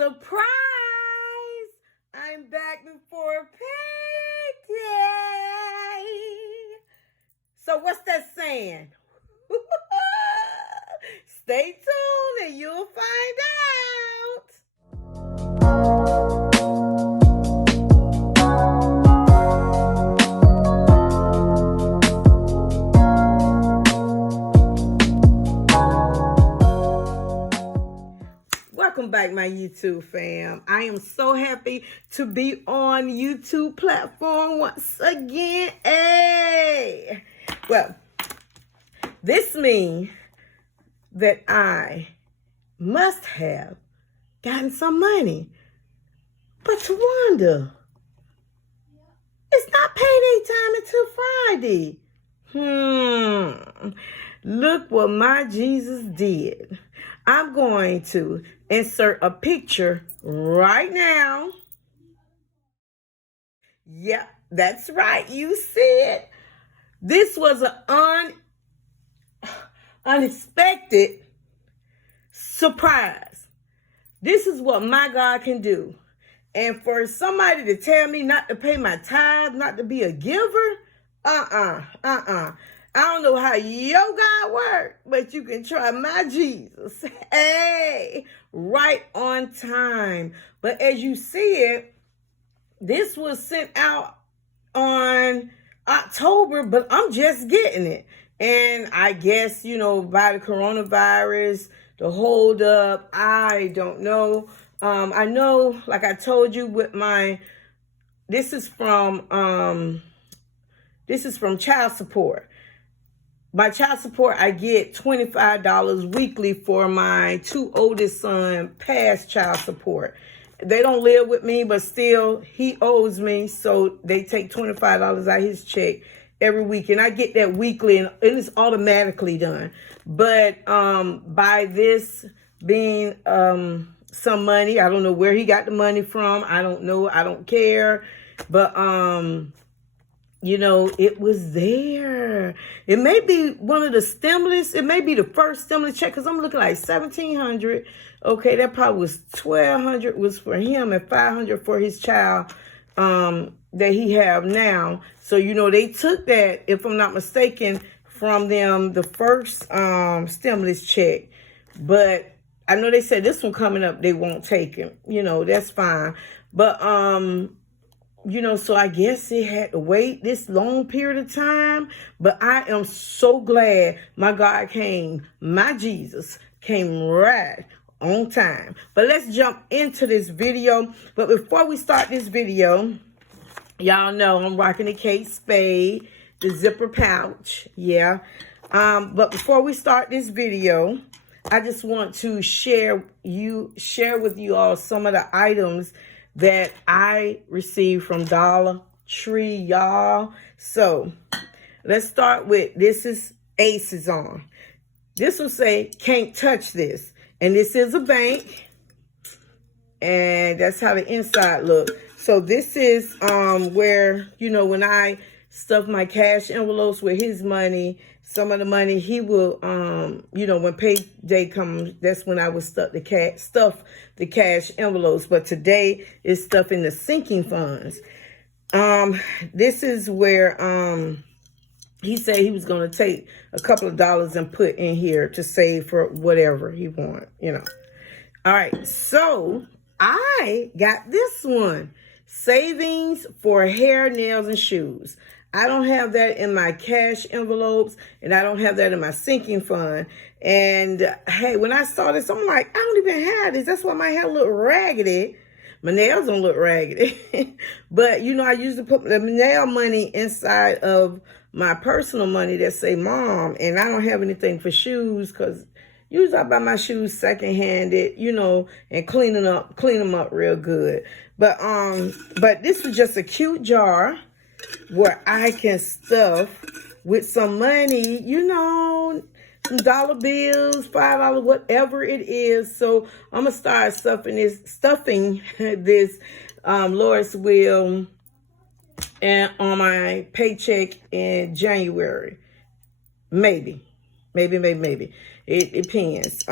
surprise! I'm back before payday. So what's that saying? Stay tuned and you'll find out. Welcome back, my YouTube fam. I am so happy to be on YouTube platform once again. Hey! Well, this means that I must have gotten some money. But Towanda, it's not payday time until Friday. Look what my Jesus did. I'm going to insert a picture right now. Yep, that's right. You said this was an unexpected surprise. This is what my God can do. And for somebody to tell me not to pay my tithe, not to be a giver, I don't know how your God works, but you can try my Jesus. Hey, right on time. But as you see it, this was sent out on October, but I'm just getting it. And I guess, by the coronavirus, the hold up, I don't know. I know, like I told you with this is from child support. My child support, I get $25 weekly for my two oldest son past child support. They don't live with me, but still he owes me. So they take $25 out of his check every week. And I get that weekly and it's automatically done. But by this being some money, I don't know where he got the money from. I don't know. I don't care. But it was there. It may be one of the stimulus. It may be the first stimulus check because I'm looking like $1,700. Okay, that probably was $1,200 was for him and $500 for his child that he have now. So, they took that, if I'm not mistaken, from them, the first stimulus check. But I know they said this one coming up, they won't take it. That's fine. But, so I guess it had to wait this long period of time. But I am so glad my God came, my Jesus came right on time. But let's jump into this video. But before we start this video, y'all know I'm rocking the Kate Spade, the zipper pouch. Yeah. But before we start this video, I just want to share with you all some of the items that I received from Dollar Tree, y'all. So let's start with, this is Aces on. This will say, can't touch this. And this is a bank. And that's how the inside look. So this is where, when I stuff my cash envelopes with his money, some of the money he will, when payday comes, that's when I would stuff the cash envelopes. But today is stuffing the sinking funds. This is where he said he was going to take a couple of dollars and put in here to save for whatever he want, All right, so I got this one. Savings for hair, nails, and shoes. I don't have that in my cash envelopes, and I don't have that in my sinking fund. And hey, when I saw this, I'm like, I don't even have this. That's why my hair look raggedy. My nails don't look raggedy. But, I usually put the nail money inside of my personal money that say mom. And I don't have anything for shoes because usually I buy my shoes secondhanded, and clean them up real good. But this is just a cute jar where I can stuff with some money, some dollar bills, $5, whatever it is. So I'm gonna start stuffing this Lord's will and on my paycheck in January. Maybe. It depends.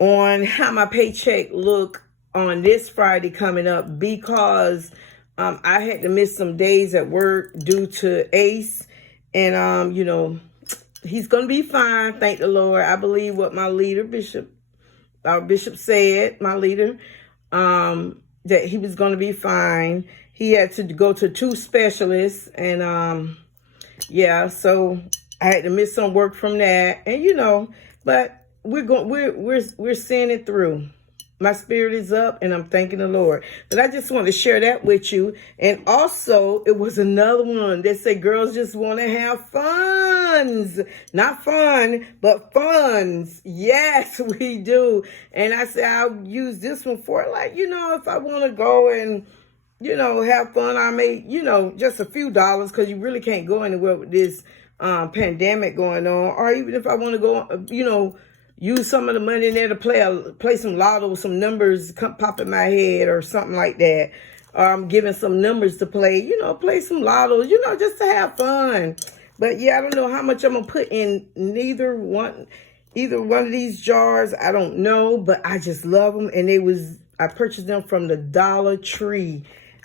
on how my paycheck look on this Friday coming up, because I had to miss some days at work due to Ace. And, you know, he's going to be fine. Thank the Lord. I believe what my leader, our bishop said, my leader, that he was going to be fine. He had to go to 2 specialists. And, yeah, so I had to miss some work from that. And, you know, but we're seeing it through. My spirit is up and I'm thanking the Lord. But I just want to share that with you. And also, it was another one that said girls just want to have funds. Not fun, but funds. Yes, we do. And I said I'll use this one for, like, you know, if I want to go and, you know, have fun, I may, you know, just a few dollars, because you really can't go anywhere with this pandemic going on. Or even if I want to go, you know, use some of the money in there to play some lotto, some numbers pop in my head or something like that. Or I'm giving some numbers to play, you know, play some lottos, you know, just to have fun. But yeah, I don't know how much I'm going to put in either one of these jars. I don't know, but I just love them. And I purchased them from the Dollar Tree.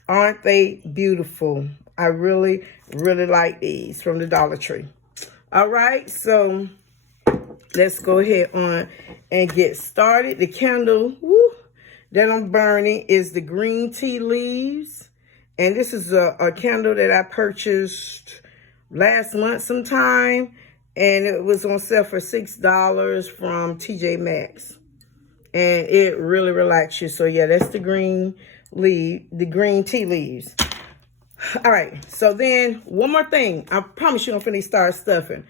Aren't they beautiful? I really, really like these from the Dollar Tree. All right, so let's go ahead on and get started. The candle that I'm burning is the green tea leaves. And this is a candle that I purchased last month sometime. And it was on sale for $6 from TJ Maxx. And it really relaxes you. So yeah, that's the green tea leaves. All right, so then one more thing. I promise you I'm finna start stuffing.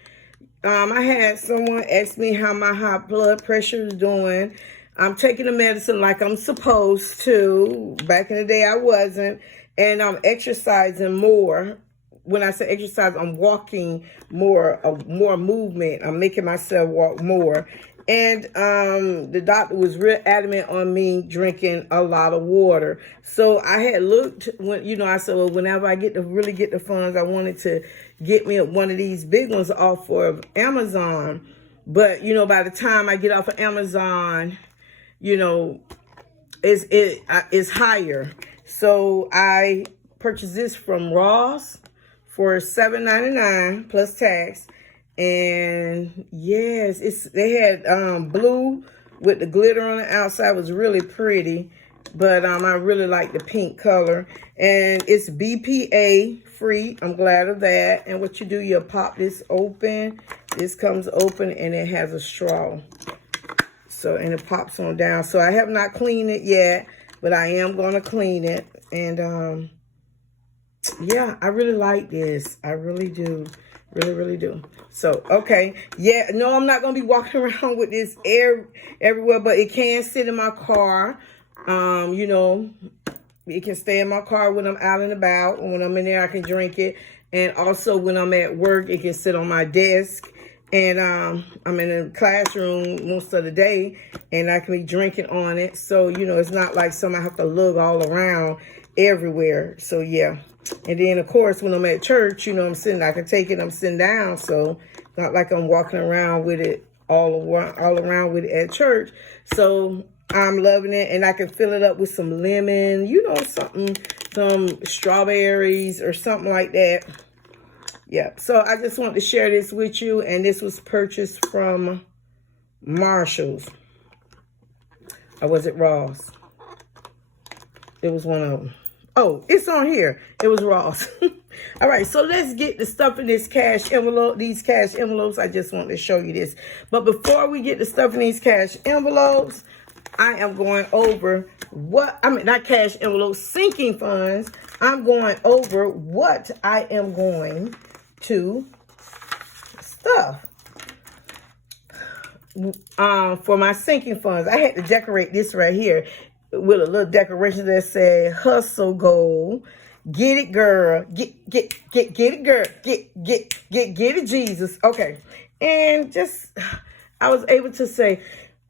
I had someone ask me how my high blood pressure is doing. I'm taking the medicine like I'm supposed to. Back in the day, I wasn't. And I'm exercising more. When I say exercise, I'm walking more movement. I'm making myself walk more. And the doctor was real adamant on me drinking a lot of water. So I had looked, I said, well, whenever I really get the funds, I wanted to get me one of these big ones off of Amazon. But, you know, by the time I get off of Amazon, you know, it's higher. So I purchased this from Ross for $7.99 plus tax. And yes, they had blue with the glitter on the outside. It was really pretty. But I really like the pink color. And it's BPA free. I'm glad of that. And what you do, you pop this open. This comes open and it has a straw. So, and it pops on down. So I have not cleaned it yet, but I am going to clean it. And yeah, I really like this. I really do. Really, really do. So, okay. Yeah, no, I'm not going to be walking around with this everywhere, but it can sit in my car. You know, it can stay in my car when I'm out and about. When I'm in there, I can drink it. And also when I'm at work, it can sit on my desk. And I'm in a classroom most of the day, and I can be drinking on it. So, you know, it's not like something I have to lug all around everywhere. So, yeah. And then, of course, when I'm at church, you know, I can take it, I'm sitting down. So, not like I'm walking around with it all around with it at church. So, I'm loving it. And I can fill it up with some lemon, you know, some strawberries or something like that. Yeah. So, I just want to share this with you. And this was purchased from Marshall's. Or was it Ross? It was one of them. Oh, it's on here. It was Ross. All right, so let's get the stuff in this cash envelope. These cash envelopes, I just want to show you this. But before we get the stuff in these cash envelopes, I am going over not cash envelopes, sinking funds. I'm going over what I am going to stuff. For my sinking funds, I had to decorate this right here with a little decoration that said hustle goal. Get it, girl. Get it, girl. Get it, Jesus. Okay. And just, I was able to say,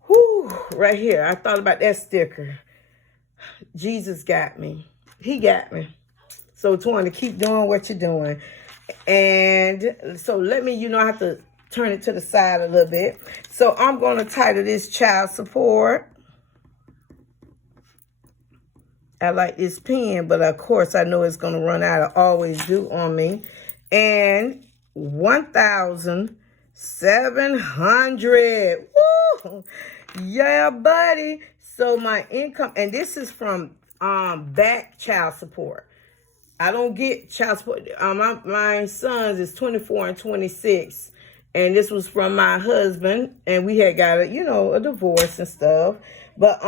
whoo, right here. I thought about that sticker. Jesus got me. He got me. So, Towanda, keep doing what you're doing. And so let me, I have to turn it to the side a little bit. So I'm going to title this child support. I like this pen, but of course I know it's going to run out. I always do on me. And 1,700. Woo! Yeah, buddy. So my income, and this is from back child support. I don't get child support. My sons is 24 and 26. And this was from my husband. And we had got a divorce and stuff. But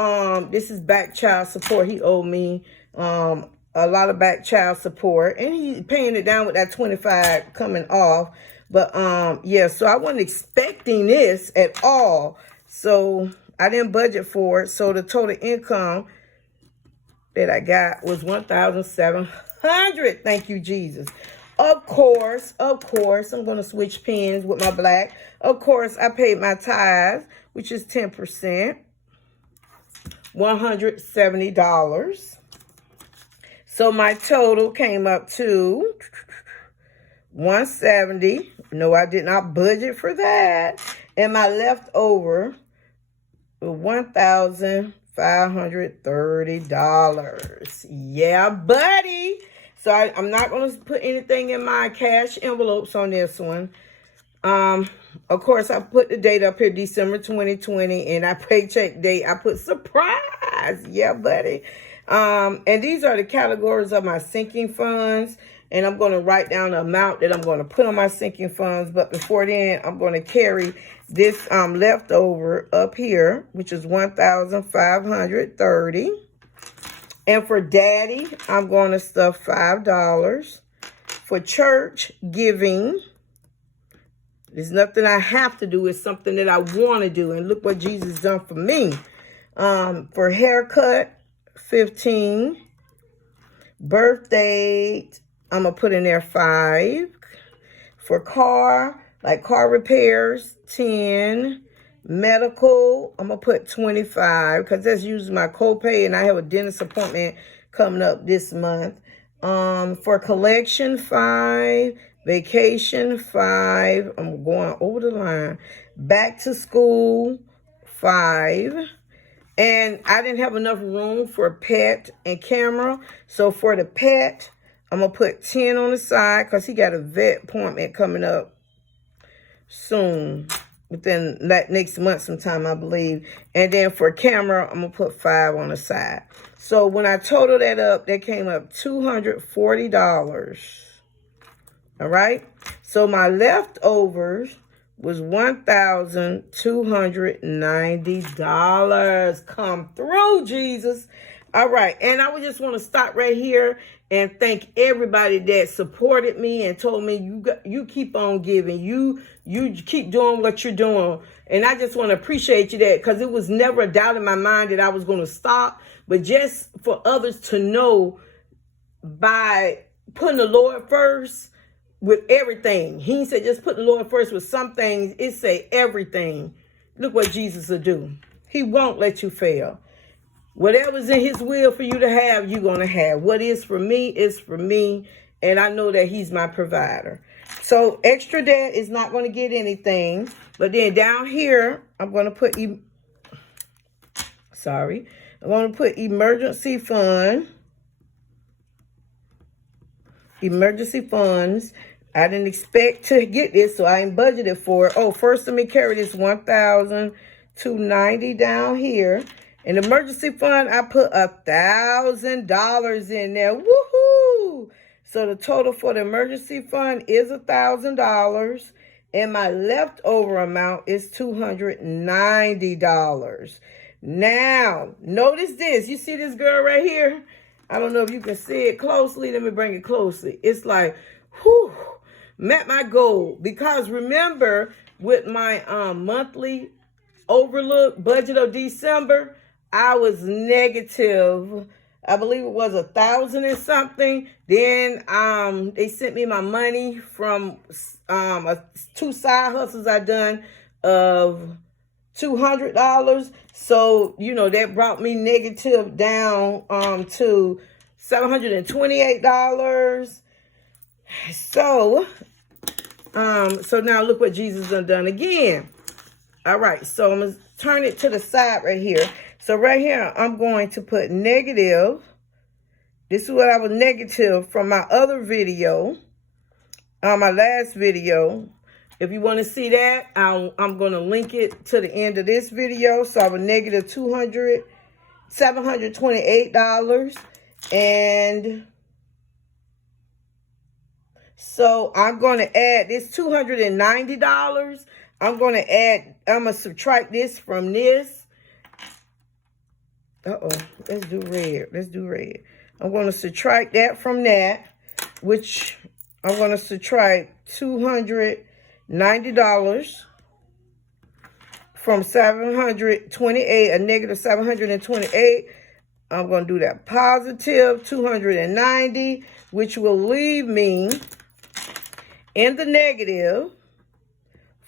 this is back child support. He owed me a lot of back child support. And he's paying it down with that 25 coming off. But yeah, so I wasn't expecting this at all. So I didn't budget for it. So the total income that I got was 1,700. Thank you, Jesus. Of course, I'm going to switch pens with my black. Of course, I paid my tithes, which is 10%, $170. So my total came up to 170. No, I did not budget for that. And my leftover was $1,530. Yeah, buddy. So I'm not going to put anything in my cash envelopes on this one. Of course, I put the date up here, December 2020, and I paycheck date. I put surprise. Yeah, buddy. And these are the categories of my sinking funds. And I'm going to write down the amount that I'm going to put on my sinking funds. But before then, I'm going to carry this leftover up here, which is 1,530. And for daddy, I'm going to stuff $5. For church giving, there's nothing I have to do. It's something that I want to do. And look what Jesus done for me. For haircut, 15. Birthday, I'm going to put in there 5. For car, like car repairs, 10. Medical, I'm going to put 25 because that's usually my copay, and I have a dentist appointment coming up this month. For collection, 5. Vacation, 5. I'm going over the line. Back to school, 5. And I didn't have enough room for pet and camera. So for the pet, I'm going to put 10 on the side because he got a vet appointment coming up soon. Within that next month sometime, I believe. And then for camera, I'm going to put 5 on the side. So when I total that up, that came up $240. All right. So my leftovers was $1,290. Come through, Jesus. All right. And I would just want to stop right here and thank everybody that supported me and told me you keep on giving. You keep doing what you're doing. And I just want to appreciate you that, because it was never a doubt in my mind that I was going to stop. But just for others to know, by putting the Lord first with everything. He said just put the Lord first with some things. It say everything. Look what Jesus will do. He won't let you fail. Whatever's in his will for you to have, you're going to have. What is for me is for me. And I know that he's my provider. So extra debt is not going to get anything. But then down here, I'm going to put, I'm going to put emergency fund. Emergency funds. I didn't expect to get this, so I ain't budgeted for it. Oh, first let me carry this $1,290 down here. In emergency fund, I put $1,000 in there. Woohoo! So the total for the emergency fund is $1,000. And my leftover amount is $290. Now, notice this. You see this girl right here? I don't know if you can see it closely. Let me bring it closely. It's like, whew, met my goal. Because remember, with my monthly overlook budget of December, I was negative. I believe it was 1,000 and something. Then they sent me my money from 2 side hustles I done of $200. So, that brought me negative down to $728. So So now look what Jesus done again. All right, so I'm going to turn it to the side right here. So right here, I'm going to put negative. This is what I was negative from my other video, my last video. If you want to see that, I'm going to link it to the end of this video. So I was negative $728. And so I'm going to add this $290. I'm going to subtract this from this. Let's do red. I'm going to subtract that from that, which I'm going to subtract $290 from 728, a negative 728. I'm going to do that positive 290, which will leave me in the negative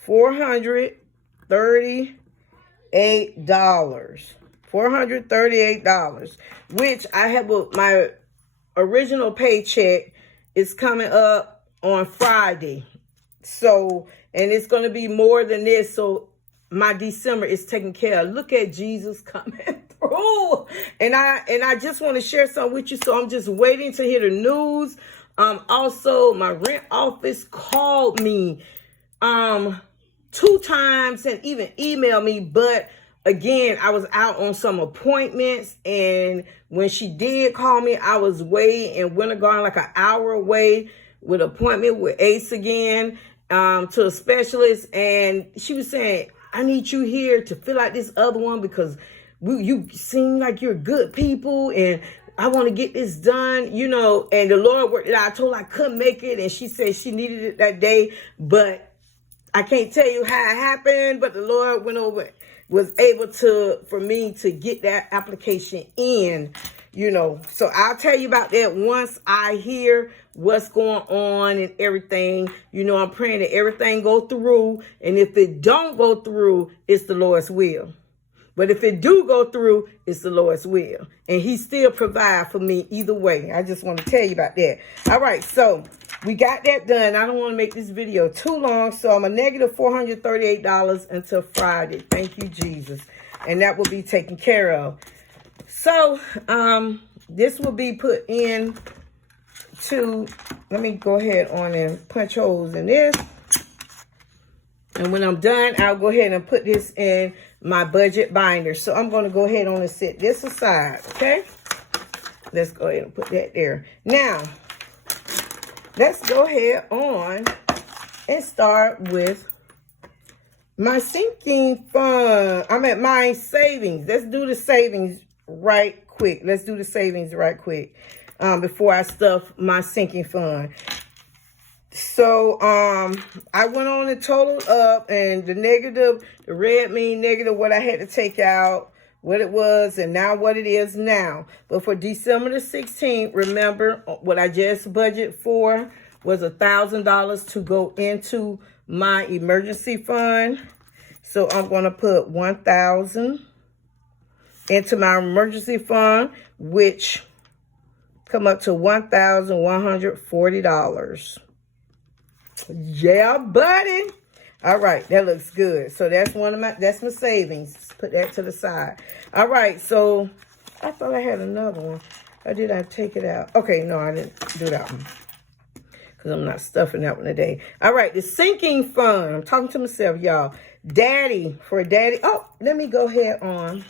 $438. $438, which I have my original paycheck is coming up on Friday. So, and it's going to be more than this. So my December is taken care of. Look at Jesus coming through. And I just want to share something with you. So I'm just waiting to hear the news. Also, my rent office called me 2 times and even emailed me, but again, I was out on some appointments, and when she did call me, I was way in Winter Garden, like an hour away with an appointment with Ace again, to a specialist, and she was saying, I need you here to fill out this other one because you seem like you're good people, and I want to get this done, you know, and the Lord worked it out. I told her I couldn't make it, and she said she needed it that day, but I can't tell you how it happened, but the Lord was able for me to get that application in, you know. So I'll tell you about that once I hear what's going on and everything. You know, I'm praying that everything go through. And if it don't go through, it's the Lord's will. But if it do go through, it's the Lord's will. And he still provide for me either way. I just want to tell you about that. All right, so we got that done. I don't want to make this video too long, so I'm a negative $438 until Friday. Thank you, Jesus. And that will be taken care of. So this will be put in to, let me go ahead on and punch holes in this. And when I'm done, I'll go ahead and put this in my budget binder. So I'm going to go ahead on and set this aside, okay? Let's go ahead and put that there. Now, let's go ahead on and start with my sinking fund. I'm at my savings. Let's do the savings right quick. Before I stuff my sinking fund. So, I went on and totaled up, and the negative, the red mean negative, what I had to take out, what it was, and now what it is now. But for December the 16th, remember what I just budgeted for was $1,000 to go into my emergency fund. So I'm going to put $1,000 into my emergency fund, which come up to $1,140. Yeah, buddy. All right, that looks good. So that's that's my savings. Put that to the side. All right, so I thought I had another one. Or did I take it out? Okay, no, I didn't do that one, because I'm not stuffing that one today. All right, the sinking fund. I'm talking to myself, y'all. Daddy. Oh, let me go ahead on.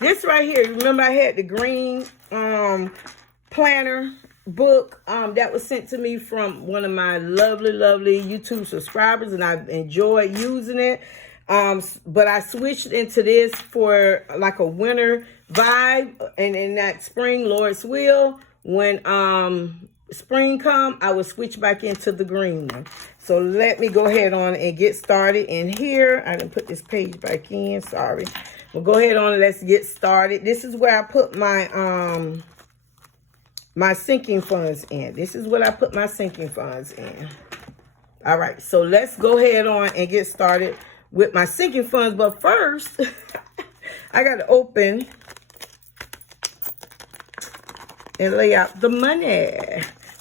This right here, remember I had the green planner book that was sent to me from one of my lovely YouTube subscribers, and I've enjoyed using it. But I switched into this for like a winter vibe, and in that spring, Lord's will, when spring come, I will switch back into the green one. So let me go ahead on and get started in here. I didn't put this page back in, sorry. We'll go ahead on and let's get started. This is where I put my my sinking funds in. This is what I put my sinking funds in. All right, so let's go ahead on and get started with my sinking funds. But first, I got to open and lay out the money.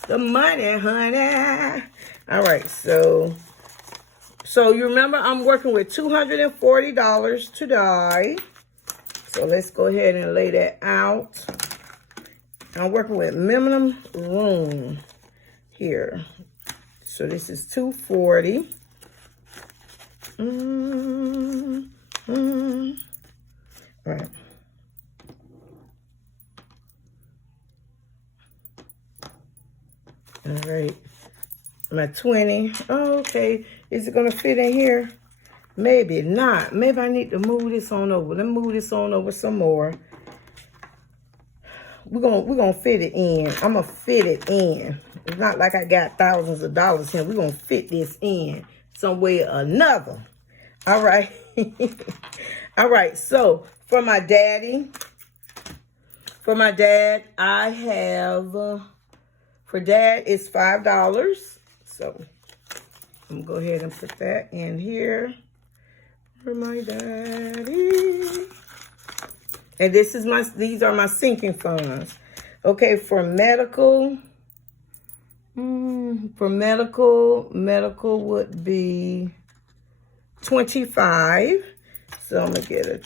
The money, honey. All right, so you remember I'm working with $240 to dye. So let's go ahead and lay that out. I'm working with minimum room here. So this is $240. All right. All right. I'm at 20. Oh, okay. Is it going to fit in here? Maybe not. Maybe I need to move this on over. Let me move this on over some more. We're gonna fit it in. I'm gonna fit it in. It's not like I got thousands of dollars here. We're gonna fit this in some way or another. All right. All right. So for my dad, I have for dad it's $5. So I'm gonna go ahead and put that in here for my daddy. And these are my sinking funds. Okay, for medical, medical would be 25. So I'm gonna get a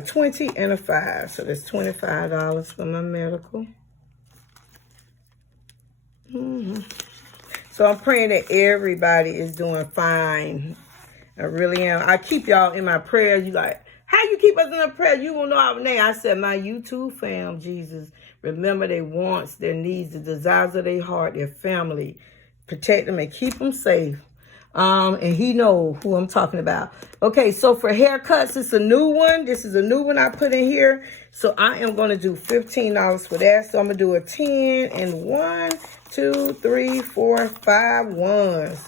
20 and a 5. So that's $25 for my medical. So I'm praying that everybody is doing fine. I really am. I keep y'all in my prayers. You like, how you keep us in a prayer? You will know our name. I said, my YouTube fam, Jesus. Remember their wants, their needs, the desires of their heart, their family. Protect them and keep them safe. And he know who I'm talking about. Okay, so for haircuts, it's a new one. This is a new one I put in here. So I am going to do $15 for that. So I'm going to do a 10 and 1, 2, 3, 4, 5 ones.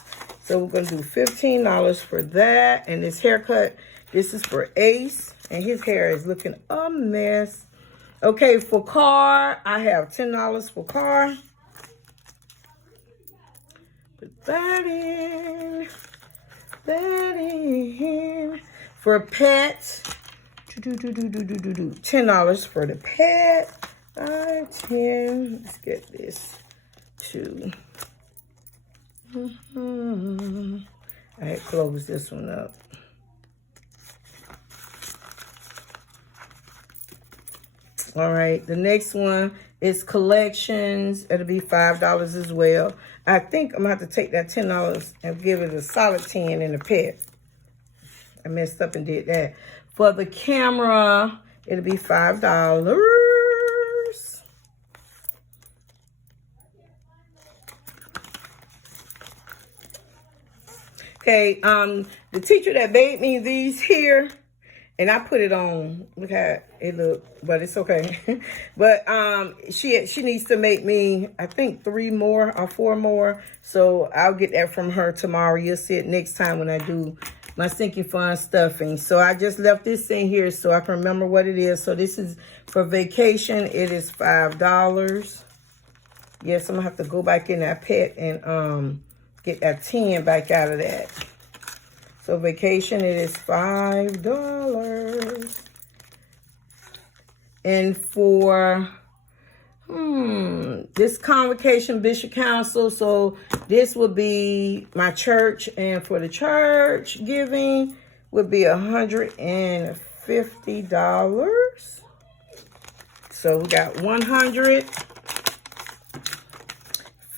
So we're going to do $15 for that. And this haircut, this is for Ace. And his hair is looking a mess. Okay, for car, I have $10 for car. Put that in. For pets, $10 for the pet. 10. Let's get this. 2. I had closed this one up. All right, the next one is collections. It'll be $5 as well. I think I'm going to have to take that $10 and give it a solid 10 in the pet. I messed up and did that. For the camera, it'll be $5. Okay, the teacher that made me these here, and I put it on. Look how it look, but it's okay. But she needs to make me, I think, 3 more or 4 more. So I'll get that from her tomorrow. You'll see it next time when I do my sinking fund stuffing. So I just left this in here so I can remember what it is. So this is for vacation. It is $5. Yes, I'm gonna have to go back in that pet and get that 10 back out of that. So vacation, it is $5. And for this convocation Bishop Council, so this would be my church, and for the church giving would be $150. So we got $150,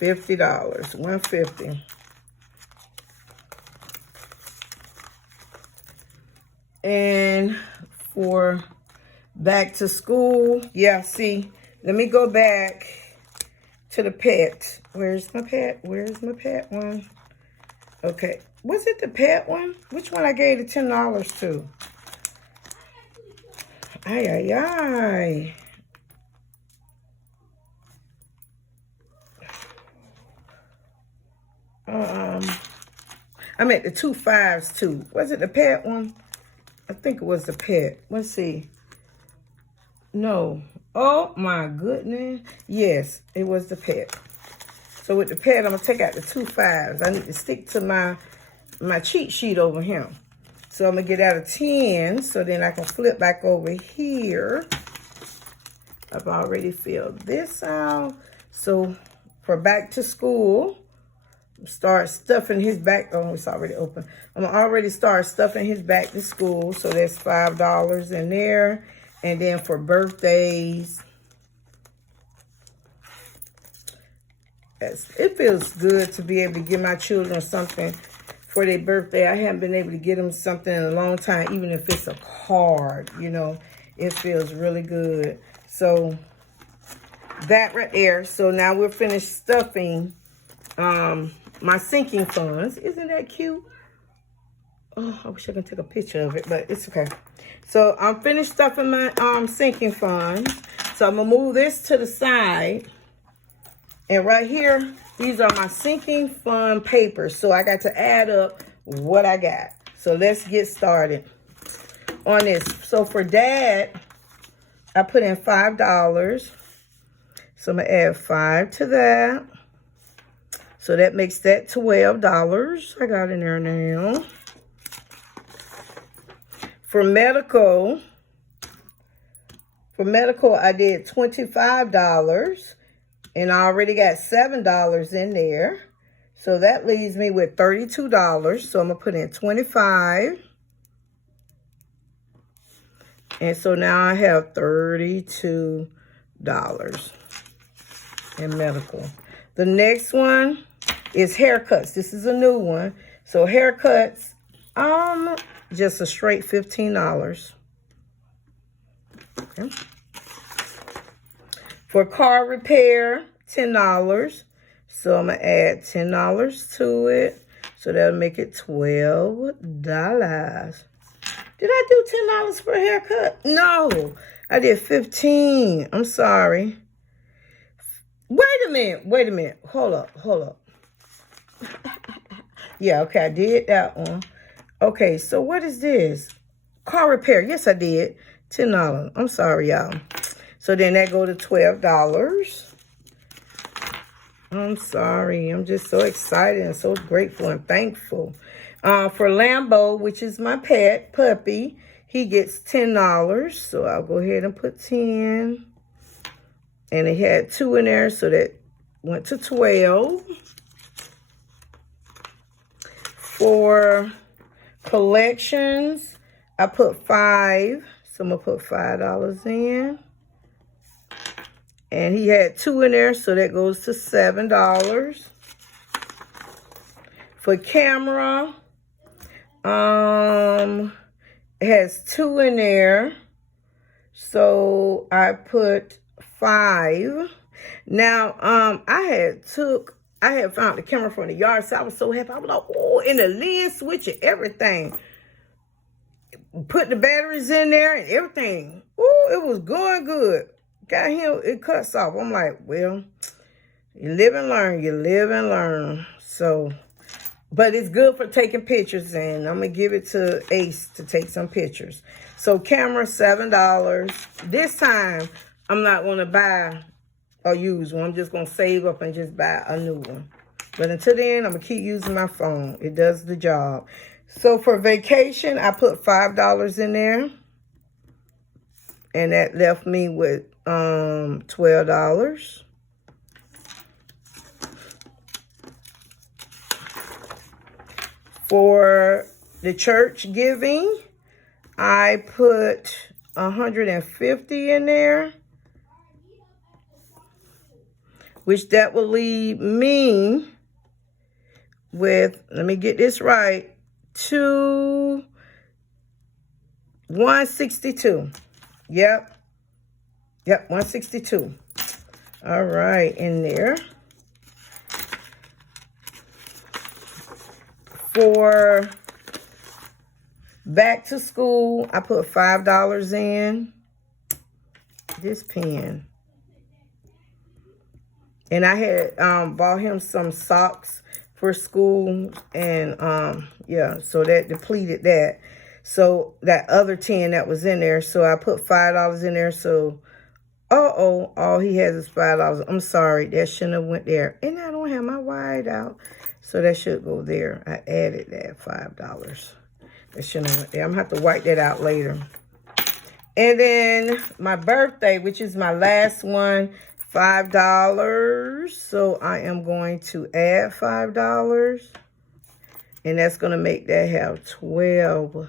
$150. And for back to school, yeah, see, let me go back to the pet. Where's my pet? Where's my pet one? Okay, was it the pet one? Which one I gave the $10 to? Ay, ay, ay. I'm at the 2 5s too. Was it the pet one? I think it was the pet. Let's see. No. Oh my goodness. Yes, it was the pet. So with the pet, I'm gonna take out the 2 5s. I need to stick to my cheat sheet over here. So I'm gonna get out a 10, so then I can flip back over here. I've already filled this out. So for back to school. Start stuffing his back. Oh, it's already open. I'm gonna already start stuffing his back to school. So that's $5 in there. And then for birthdays, it feels good to be able to give my children something for their birthday. I haven't been able to get them something in a long time, even if it's a card, you know. It feels really good. So that right there. So now we're finished stuffing my sinking funds. Isn't that cute? Oh, I wish I could take a picture of it, but it's okay. So I'm finished stuffing my sinking funds. So I'm gonna move this to the side. And right here, these are my sinking fund papers. So I got to add up what I got. So let's get started on this. So for Dad, I put in $5. So I'm gonna add 5 to that. So that makes that $12. I got in there now. For medical, I did $25. And I already got $7 in there. So that leaves me with $32. So I'm going to put in 25. And so now I have $32 in medical. The next one is haircuts. This is a new one. So haircuts, just a straight $15. Okay. For car repair, $10. So I'm going to add $10 to it. So that'll make it $12. Did I do $10 for a haircut? No, I did $15. I'm sorry. Wait a minute. Hold up. Yeah, okay, I did that one. Okay, so what is this? Car repair. Yes, I did. $10. I'm sorry, y'all. So then that go to $12. I'm sorry. I'm just so excited and so grateful and thankful. For Lambo, which is my pet puppy, he gets $10. So I'll go ahead and put 10. And it had 2 in there, so that went to 12. For collections, I put 5. So I'm going to put $5 in. And he had 2 in there, so that goes to $7. For camera, it has 2 in there. So I put 5. Now, I had found the camera from the yard, so I was so happy. I was like, oh, and the lens switch and everything. Put the batteries in there and everything. Oh, it was going good. Got him, it cuts off. I'm like, well, you live and learn. So, but it's good for taking pictures, and I'm going to give it to Ace to take some pictures. So, camera, $7. This time, I'm not going to buy a used one. I'm just going to save up and just buy a new one. But until then, I'm going to keep using my phone. It does the job. So, for vacation, I put $5 in there. And that left me with $12. For the church giving, I put $150 in there, which that will leave me with, let me get this right, $162. Yep, 162. All right, in there. For back to school, I put $5 in. This pen. And I had bought him some socks for school, and yeah, so that depleted that. So that other 10 that was in there, so I put $5 in there. So, all he has is $5. I'm sorry, that shouldn't have went there. And I don't have my white out, so that should go there. I added that $5. That shouldn't have went there. I'm gonna have to wipe that out later. And then my birthday, which is my last one, $5. So I am going to add $5. And that's going to make that have $12.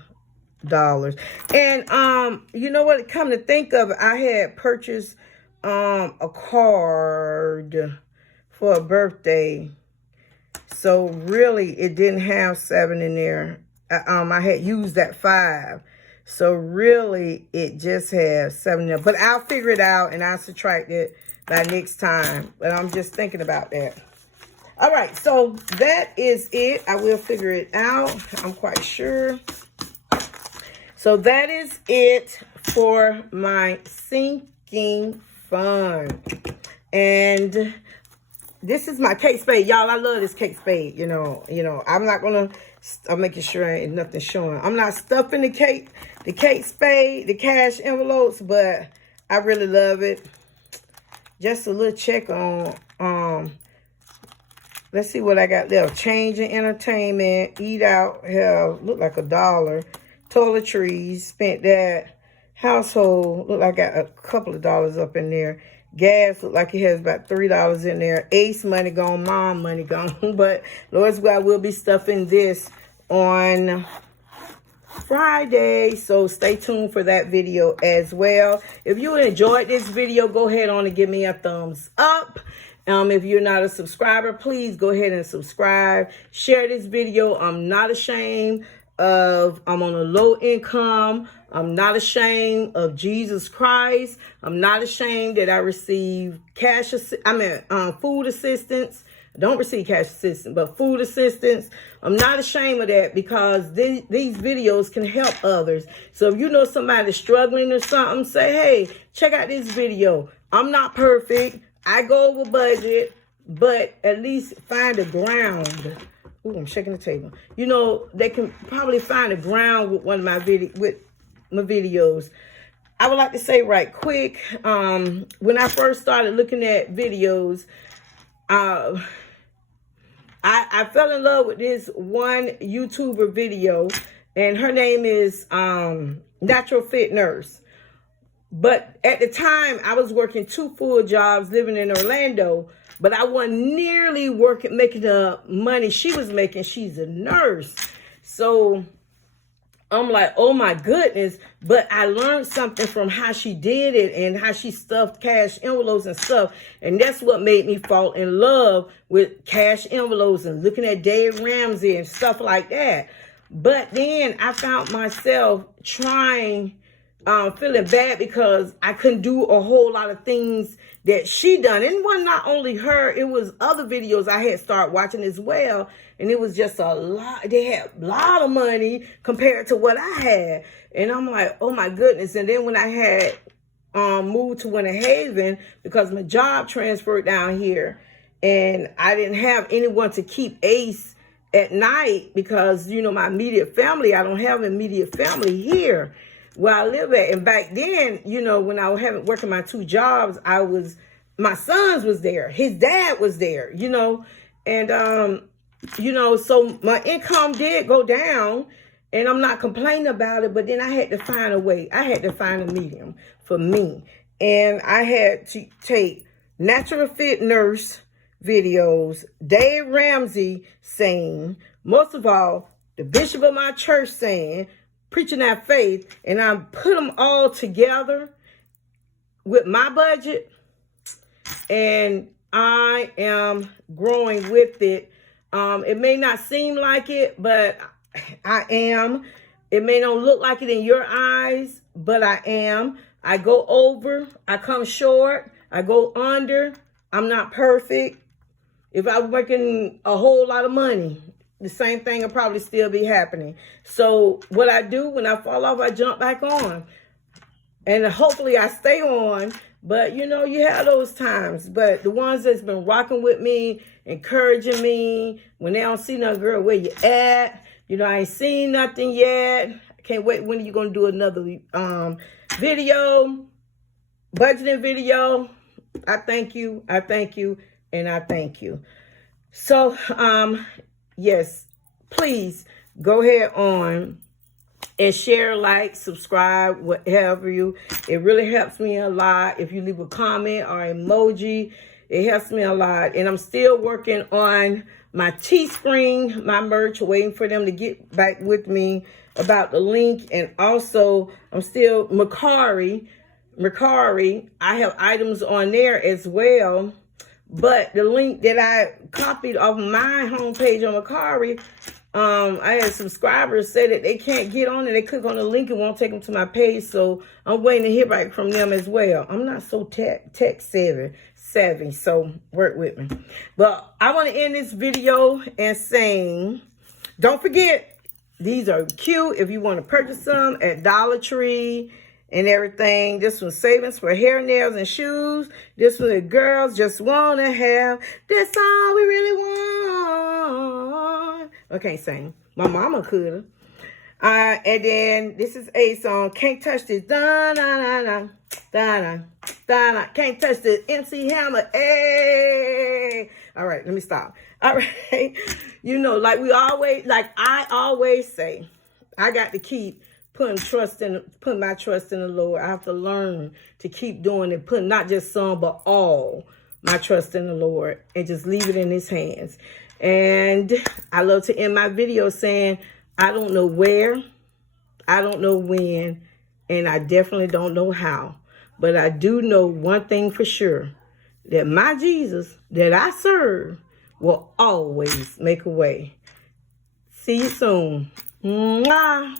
And you know what? Come to think of it, I had purchased a card for a birthday. So really, it didn't have 7 in there. I had used that 5. So really, it just has 7 in there. But I'll figure it out and I'll subtract it by next time. But I'm just thinking about that. All right, so that is it. I will figure it out. I'm quite sure. So that is it for my sinking fund. And this is my Kate Spade. Y'all, I love this Kate Spade. You know, I'm not going to, I'm making sure ain't nothing showing. I'm not stuffing the Kate Spade, the cash envelopes, but I really love it. Just a little check on, let's see what I got left. Change in entertainment, eat out, hell, look like $1. Toiletries, spent that. Household, look like I got a couple of dollars up in there. Gas, look like it has about $3 in there. Ace money gone, mom money gone. But Lord's will, I will be stuffing this on Friday. So stay tuned for that video as well. If you enjoyed this video, go ahead on and give me a thumbs up. If you're not a subscriber, please go ahead and subscribe. Share this video. I'm not ashamed of, I'm on a low income. I'm not ashamed of Jesus Christ. I'm not ashamed that I receive food assistance. I don't receive cash assistance, but food assistance. I'm not ashamed of that because these videos can help others. So if you know somebody struggling or something, say, hey, check out this video. I'm not perfect. I go over budget, but at least find a ground. Ooh, I'm shaking the table. You know, they can probably find a ground with one of my videos. I would like to say right quick, when I first started looking at videos, I fell in love with this one YouTuber video, and her name is Natural Fit Nurse. But at the time, I was working 2 full jobs living in Orlando, but I wasn't nearly making the money she was making. She's a nurse. So I'm like, oh my goodness. But I learned something from how she did it and how she stuffed cash envelopes and stuff. And that's what made me fall in love with cash envelopes and looking at Dave Ramsey and stuff like that. But then I found myself feeling bad because I couldn't do a whole lot of things that she done. And it was not only her, it was other videos I had started watching as well. And it was just a lot. They had a lot of money compared to what I had. And I'm like, oh my goodness. And then when I had moved to Winter Haven because my job transferred down here and I didn't have anyone to keep Ace at night because, you know, my immediate family, I don't have immediate family here where I live at. And back then, you know, when I was working my 2 jobs, my sons was there. His dad was there, you know. And, you know, so my income did go down. And I'm not complaining about it. But then I had to find a way. I had to find a medium for me. And I had to take Natural Fit Nurse videos, Dave Ramsey saying, most of all, the bishop of my church saying, preaching that faith, and I put them all together with my budget, and I am growing with it. It may not seem like it, but I am. It may not look like it in your eyes, but I am. I go over, I come short, I go under. I'm not perfect. If I was making a whole lot of money, the same thing will probably still be happening. So what I do when I fall off, I jump back on. And hopefully I stay on. But, you know, you have those times. But the ones that's been rocking with me, encouraging me, when they don't see no girl, where you at? You know, I ain't seen nothing yet. I can't wait. When are you going to do another video, budgeting video? I thank you. I thank you. And I thank you. So, yes, please go ahead on And share, like, subscribe, whatever you. It really helps me a lot. If you leave a comment or emoji, it helps me a lot. And I'm still working on my Teespring, my merch, waiting for them to get back with me about the link. And also, I'm still Mercari. I have items on there as well. But the link that I copied off my homepage on Mercari, I had subscribers say that they can't get on it. They click on the link and won't take them to my page. So I'm waiting to hear back from them as well. I'm not so tech savvy, so work with me. But I want to end this video and saying, don't forget, these are cute if you want to purchase them at Dollar Tree and everything. This one's savings for hair, nails, and shoes. This one, the girls just want to have. That's all we really want. I can't sing. My mama could. And then this is a song. Can't touch this. Da-na-na-na. Da-na. Da-na. Can't touch this. MC Hammer. Hey. All right, let me stop. All right. You know, like I always say, I got to keep putting my trust in the Lord. I have to learn to keep doing it, putting not just some, but all my trust in the Lord, and just leave it in his hands. And I love to end my video saying, I don't know where, I don't know when, and I definitely don't know how. But I do know one thing for sure, that my Jesus that I serve will always make a way. See you soon. Mwah.